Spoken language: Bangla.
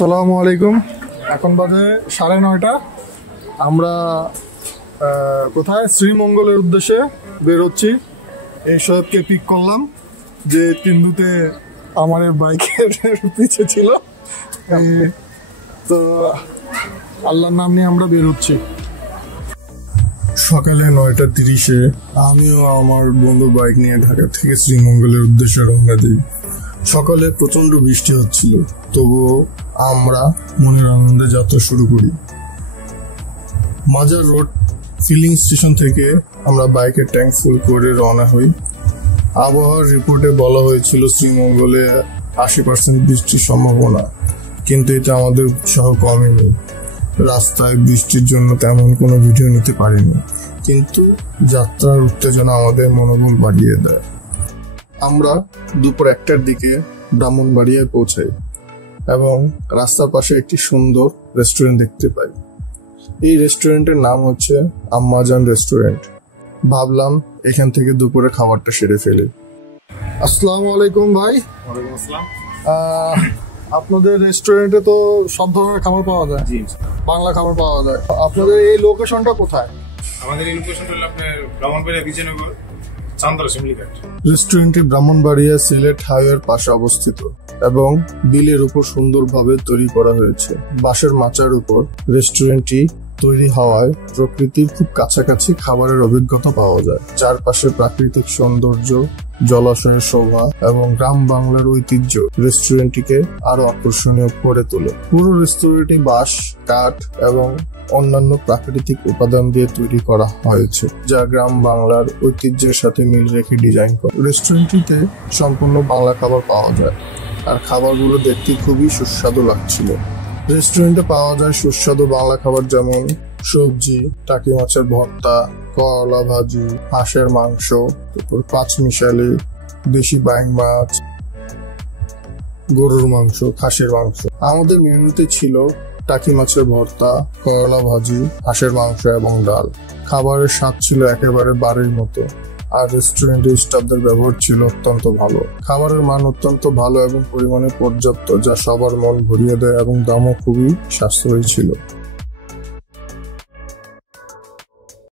আসসালামু আলাইকুম। এখন বাজে 9:30। আমরা কোথায় শ্রীমঙ্গলের উদ্দেশ্যে বের হচ্ছি। এই সোহেবকে পিক করলাম যে তিন্দুতে আমার বাইকের পিছে ছিল, তো আল্লাহর নাম নিয়ে আমরা বের হচ্ছি। সকালে 9:30 আমিও আমার বন্ধুর বাইক নিয়ে ঢাকা থেকে শ্রীমঙ্গলের উদ্দেশ্যে রওনা দিই। সকালে প্রচন্ড বৃষ্টি হচ্ছিল, তবুও আমরা মনের আনন্দে যাত্রা শুরু করি। মাজার রোড ফিলিং স্টেশন থেকে আমরা বাইকের ট্যাঙ্ক ফুল করে রওনা হই। আবহাওয়ার রিপোর্টে বলা হয়েছিল শ্রীমঙ্গলে 80% বৃষ্টির সম্ভাবনা, কিন্তু এটা আমাদের উৎসাহ কমেনি। রাস্তায় বৃষ্টির জন্য তেমন কোনো ভিডিও নিতে পারিনি, কিন্তু যাত্রার উত্তেজনা আমাদের মনোবল বাড়িয়ে দেয়। আমরা দুপুর 1টার দিকে ব্রাহ্মণবাড়িয়ায় পৌঁছাই এবং রাস্তার পাশে একটি সুন্দর রেস্টুরেন্ট দেখতে পাই। এই রেস্টুরেন্টের নাম হচ্ছে আম্মাজান রেস্টুরেন্ট। ভাবলাম এখান থেকে দুপুরে খাবারটা সেরে ফেলি। আসসালামু আলাইকুম ভাই। ওয়ালাইকুম আসসালাম। আপনাদের রেস্টুরেন্টে তো সব ধরনের খাবার পাওয়া যায়, বাংলা খাবার পাওয়া যায়। আপনাদের এই লোকেশনটা কোথায়? আমাদের এই লোকেশন হলো আপনার ব্রাহ্মণবাড়িয়া বিজয়নগর চান্দরা শিমলিঘাট। রেস্টুরেন্টটি ব্রাহ্মণবাড়িয়া সিলেট হাইওয়ের পাশে অবস্থিত এবং বিলের উপর সুন্দরভাবে তৈরি করা হয়েছে। বাঁশের মাচার উপর রেস্টুরেন্টটি তৈরি হওয়ায় প্রকৃতির খুব কাছাকাছি খাবারের অভিজ্ঞতা পাওয়া যায়। চারপাশে প্রাকৃতিক সৌন্দর্য, জলাশয়ের শোভা এবং গ্রাম বাংলার ঐতিহ্য রেস্টুরেন্টটিকে আরো আকর্ষণীয় করে তোলে। পুরো রেস্টুরেন্টটি বাঁশ, কাঠ এবং অন্যান্য প্রাকৃতিক উপাদান দিয়ে তৈরি করা হয়েছে, যা গ্রাম বাংলার ঐতিহ্যের সাথে মিল রেখে ডিজাইন করা। রেস্টুরেন্টটিতে সম্পূর্ণ বাংলা খাবার পাওয়া যায়, আর খাবারগুলো দেখতে খুবই সুস্বাদু লাগছিল। রেস্টুরেন্টে পাওয়া যায় সুস্বাদু বাংলা খাবার, যেমন সবজি, টাকি মাছের ভর্তা, করলা ভাজি, হাঁসের মাংস, তারপর পাঁচমিশালি, দেশি বাইং মাছ, গরুর মাংস, খাসির মাংস। আমাদের মেনুতে ছিল টাকি মাছের ভর্তা, করলা ভাজি, হাঁসের মাংস এবং ডাল। খাবারের স্বাদ ছিল একেবারে বাড়ির মতো, আর রেস্টুরেন্টের স্টাফদের ব্যবহার ছিল অত্যন্ত ভালো। খাবারের মান অত্যন্ত ভালো এবং পরিমাণে পর্যাপ্ত, যা সবার মন ভরিয়ে দেয় এবং দামও খুবই সাশ্রয়ী ছিল।